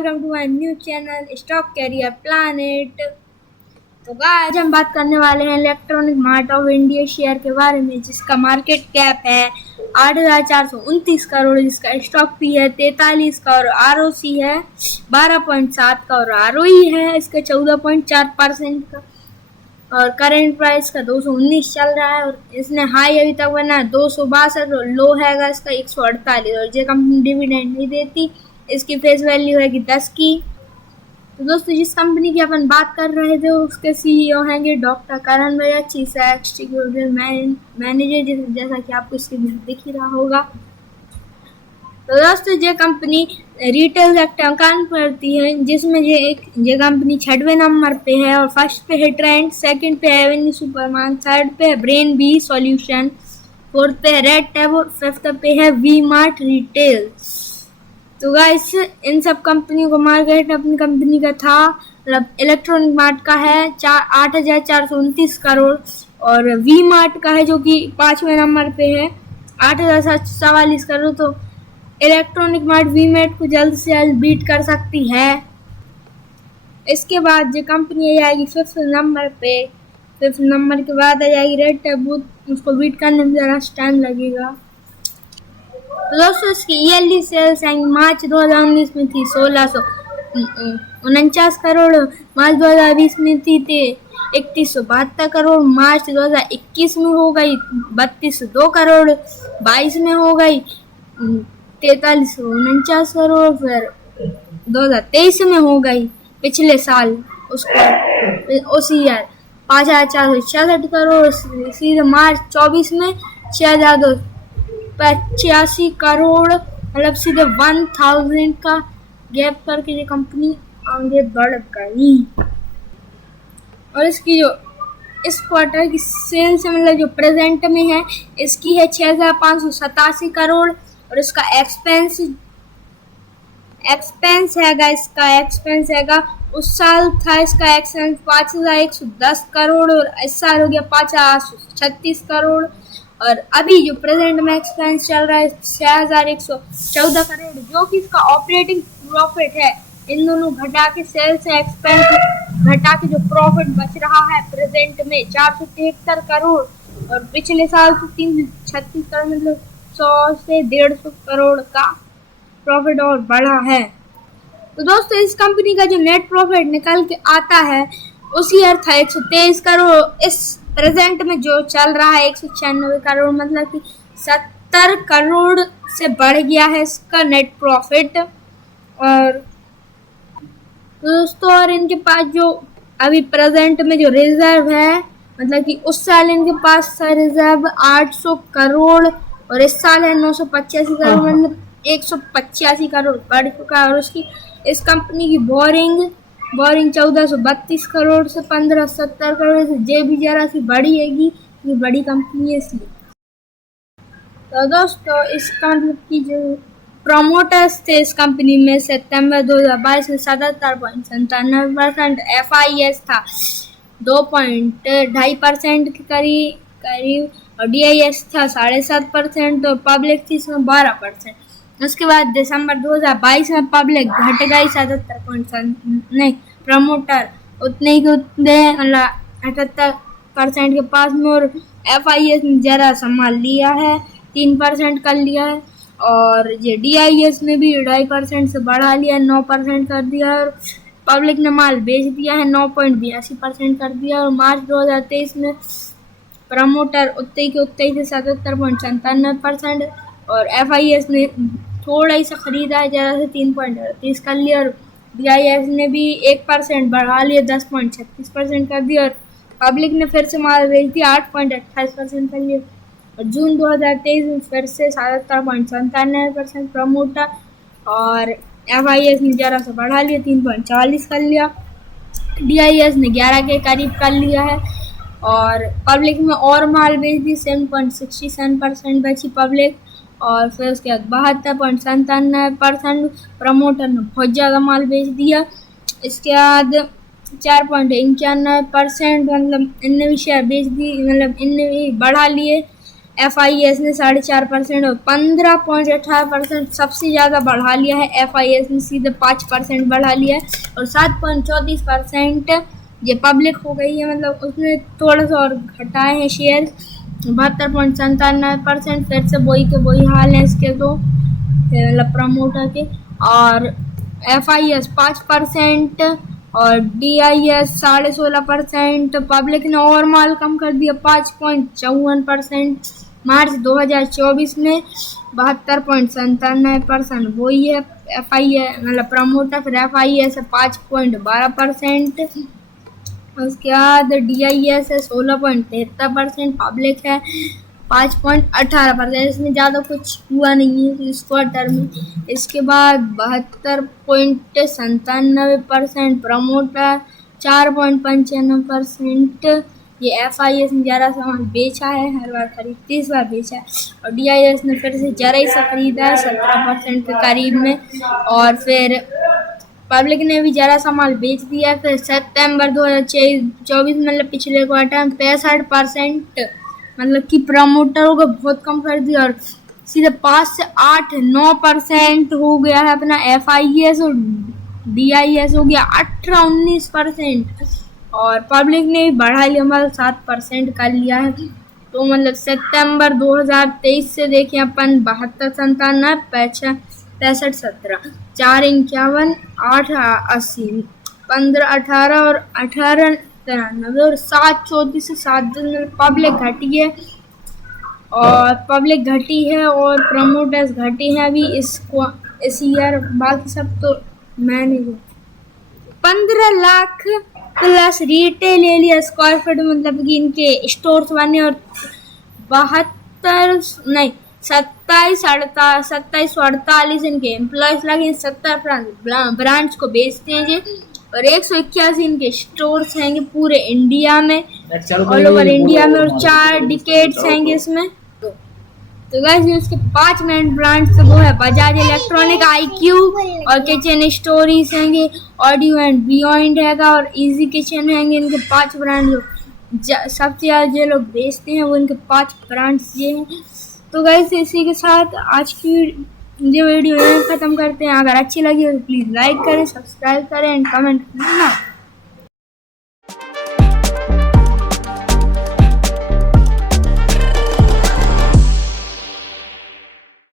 Welcome to my new channel stock career planet. तो आज हम बात करने वाले हैं electronic mart of India share के बारे में, जिसका मार्केट कैप है 8,429 करोड़, जिसका स्टॉक भी है 43 का और आरओसी है 12.7 का और आरओई है इसका 14.4% का और करेंट प्राइस का 219 चल रहा है और इसने हाई अभी तक बना है 262 और लो है इसका 148 और ये कंपनी डिविडेंड नहीं देती। इसकी फेस वैल्यू है कि 10 की। तो दोस्तों, जिस कंपनी की अपन बात कर रहे थे उसके सीईओ हैं डॉक्टर करण भैया, चीफ एग्जीक्यूटिव मैनेजर, जैसा कि आपको इसके में दिख ही रहा होगा। तो दोस्तों, ये कंपनी रिटेल सेक्टर में काम करती है, जिसमें ये कंपनी 6वें नंबर पे है और फर्स्ट पे है ट्रेंड, सेकंड पे है एवेन्यू सुपरमान, थर्ड पे है ब्रेन बी सॉल्यूशन, फोर्थ पे है रेड टैब और फिफ्थ पे है वी मार्ट रिटेल। तो गाइस, इन सब कंपनियों को मार्केट अपनी कंपनी का था, मतलब इलेक्ट्रॉनिक मार्ट का है 8,429 करोड़ और वी मार्ट का है जो कि 5वें नंबर पे है 8,744 करोड़। तो इलेक्ट्रॉनिक मार्ट वी मार्ट को जल्द से जल्द बीट कर सकती है। इसके बाद जो कंपनी आ जाएगी 5th नंबर पे, 5th नंबर के बाद आ जाएगी रेड टैब, उसको बीट करने में ज़रा टाइम लगेगा। तो दोस्तों, इसकी ईयरली सेल्स आएंगी मार्च 2019 में थी 1649 करोड़, मार्च 2020 में थी 3172 करोड़, मार्च 2021 में हो गई 3202 करोड़, 22 में हो गई 4349 करोड़, फिर 2023 में हो गई पिछले साल उसको उसी ईयर 5,466 करोड़, सीधे मार्च 24 में 6,285 करोड़, मतलब सीधे 1000 का गैप करके ये कंपनी आगे बढ़ गई। और इसकी जो इस क्वार्टर की सेल्स मतलब जो प्रेजेंट में है इसकी है 6,587 करोड़ और इसका एक्सपेंस हैगा उस साल था इसका एक्सपेंस 5,110 करोड़ और इस साल हो गया 5,836 करोड़ और अभी जो प्रेजेंट में एक्सपेंस चल रहा है 6,114 करोड़, जो कि इसका ऑपरेटिंग प्रॉफिट है। इन दोनों घटा के सेल्स एक्सपेंस घटा के जो प्रॉफिट बच रहा है प्रेजेंट में 473 करोड़ और पिछले साल तो 336 करोड़, मतलब 100 से 150 करोड़ का प्रॉफिट और बढ़ा है। तो दोस्तों, इस कंपनी का जो नेट प्रॉफिट निकल के आता है उस ईयर था 123 करोड़, इस प्रेजेंट में जो चल रहा है 196 करोड़, मतलब कि 70 करोड़ से बढ़ गया है इसका नेट प्रॉफिट। और दोस्तों, और इनके पास जो अभी प्रेजेंट में जो रिजर्व है, मतलब कि उस साल इनके पास था रिजर्व 800 करोड़ और इस साल है 985 करोड़, मतलब 185 करोड़ बढ़ चुका है। और उसकी इस कंपनी की बोरिंग 1432 करोड़ से 1570 करोड़ से जे भी जरा सी बड़ी हैगी, ये बड़ी कंपनी है इसलिए। तो दोस्तों, इसका मतलब की जो प्रोमोटर्स थे इस कंपनी में सितंबर 2022 में 77.97%, FIS था 2.2% के करीब और DIS था 7.5% और पब्लिक थी इसमें 12%। उसके बाद दिसंबर 2022 में पब्लिक घट गई 77%, नहीं प्रमोटर उतने ही उतने, मतलब 78% के पास में और FIS ने जरा संभाल लिया है 3% कर लिया है और ये DIS ने भी 2.5% से बढ़ा लिया 9% कर दिया और पब्लिक ने माल बेच दिया है 9.82% कर दिया और मार्च 2023 में प्रमोटर उतने के से 77.97% और FIS ने थोड़ा ही सा खरीदा है जरा से 3.38 कर लिया और DIS ने भी 1% बढ़ा लिया 10.36% कर दिया और पब्लिक ने फिर से माल बेच दिया 8.28% कर लिया और जून 2023 में फिर से 77.97% प्रमोटर और FIS ने जरा सा बढ़ा लिया 3.40 कर लिया, DIS ने 11 के करीब कर लिया है और पब्लिक में और माल बेच दी 7.67% बची पब्लिक और फिर उसके बाद 72.97% प्रमोटर ने बहुत ज़्यादा माल बेच दिया। इसके बाद 4.91% मतलब इनने भी शेयर बेच दी, मतलब इनने भी बढ़ा लिए FIS ने 4.5% और 15.18% सबसे ज़्यादा बढ़ा लिया है। FIS ने सीधे 5% बढ़ा लिया है और 7.34% ये पब्लिक हो गई है, मतलब उसने थोड़ा सा और घटाए हैं शेयर। 72.97% फिर से वही के वही हाल है इसके तो मतलब प्रमोटर के। और FIS 5% और DIS 16.5%। पब्लिक ने और माल कम कर दिया 5.54%। मार्च 2024 में 72.97% वही है FIS मतलब प्रमोटर। फिर FIS 5.12%। उसके बाद DIS है 16.73%। पब्लिक है 5.18%। इसमें ज़्यादा कुछ हुआ नहीं है इस क्वार्टर में। इसके बाद 72.97% प्रमोटर, 4.95%। ये FIS ने ज़रा सामान बेचा है, हर बार खरीदती इस बार बेचा है। और DIS ने फिर से ज़रा ही सा खरीदा है 17% के करीब में। और फिर पब्लिक ने भी ज़रा सा माल बेच दिया। फिर सितंबर 2024 मतलब पिछले क्वार्टर में 65% मतलब कि प्रमोटरों को बहुत कम कर दिया और सीधे 5 से 8-9% हो गया है अपना FIS। और DIS हो गया 18-19%। और पब्लिक ने भी बढ़ा लिया मतलब 7% कर लिया है। तो मतलब सितंबर 2023 से देखें अपन 72, 97, 65, 17, 451, 880, 15, 18 और 18, 93 और 734 से 7 पब्लिक घटी है। और पब्लिक घटी है और प्रमोटर्स घटे हैं अभी इस ईयर। बाकी सब तो मैंने 15 lakh plus retail area square feet मतलब कि इनके स्टोर्स बने। और 27 इनके एम्प्लॉयज लगे। 70 ब्रांड्स को बेचते हैं जी। और 181 इनके स्टोर्स हैंगे पूरे इंडिया में, ऑल ओवर इंडिया में। और 4 डिकेट्स हैंगे इसमें। तो गाइस इसके 5 मेन ब्रांड्स वो है बजाज इलेक्ट्रॉनिक, IQ और किचन स्टोरीज हैंगे, ऑडियो एंड बियॉन्ड हैगा और इजी किचन हैंगे। इनके 5 ब्रांड जो सबसे ज़्यादा जो लोग बेचते हैं वो इनके 5 ब्रांड्स ये हैं। तो गाइस इसी के साथ आज की ये वीडियो यहीं ख़त्म करते हैं। अगर अच्छी लगी तो प्लीज़ लाइक करें, सब्सक्राइब करें एंड कमेंट करना।